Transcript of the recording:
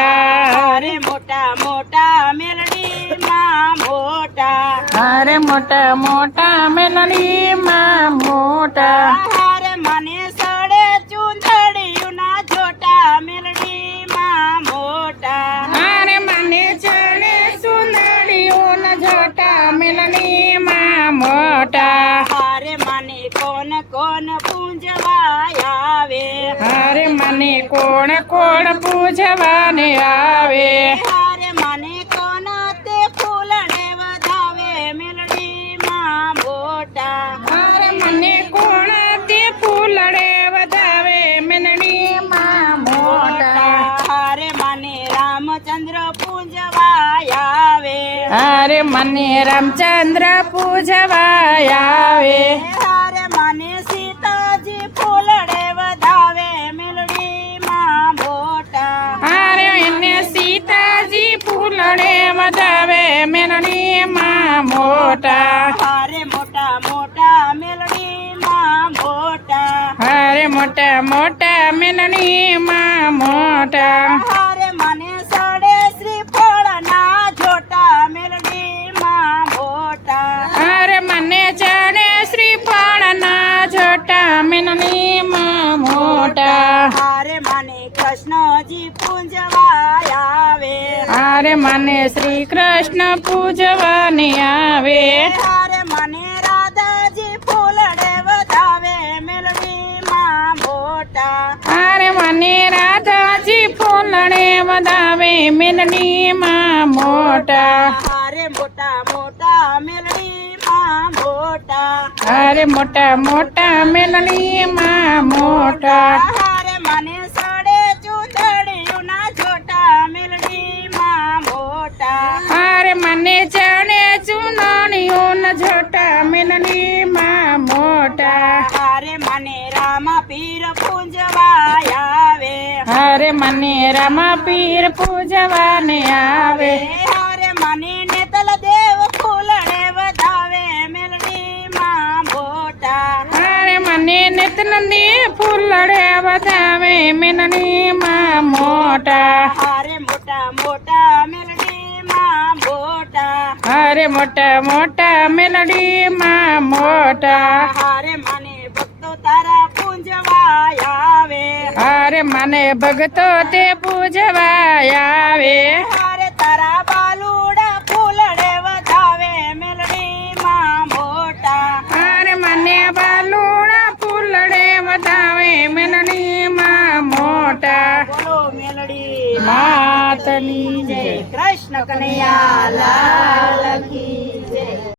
મોટા મોટા મોટા મેલડી માં મોટા મોટા મોટા મેલડી માં મોટા कौन पूजवा आवे हर मन कौन कौन पूजवान आवे हरे मन कौन ते फूलने वधावे मिलनी माँ बोटा हर मन कोण ते फूलने वधावे मिलनी माँ बोटा हर मन रामचंद्र पूजवा आवे हर मन रामचंद्र पूजवाया મોટા આરે મોટા મોટા મેલડી માં મોટા આરે મોટા મોટા મેનની માં મોટા આરે મને સડે શ્રીફળ ના છોટા મેલડી માં મોટા આરે મને ચણે શ્રીફળ ના છોટા મેનની માં મોટા આરે મને કૃષ્ણજી પૂજવા આવે આરે મને શ્રી કૃષ્ણ પૂજવા बनिया वे हर मने राधा जी फूलड़े बतावे मिलवी माँ बोटा हर मने राधा जी फूलड़े बतावे मिलनी माँ मोटा हरे मोटा मोटा मिलनी माँ बोटा हरे मोटा मोटा मिलनी माँ मोटा हरे मने सड़े चूतड़ी ना छोटा मिलनी माँ मोटा हरे मने માં મોટા હારે મને રામા પીર પૂજવા આવે હારે મને રામા પીર પૂજવાને આવે હારે મને નેતલ દેવ ફૂલડે વધાવે મેલડી માં મોટા હારે મને નેતલ ને ફૂલડે વધાવે મેલડી માં મોટા હારે મોટા મોટા મેલડી માં મોટા આરે મને ભક્તો તારા પૂજવા આવે આરે મને ભક્તો તે પૂજવા આવે આરે તારા બાલુડા ફૂલડે વધાવે મેલડી માં મોટા આરે મને બાલુડા ફૂલડે વધાવે મેનણી માં મોટા બોલો મેલડી માતાની જય કૃષ્ણ કનૈયા લાલ કી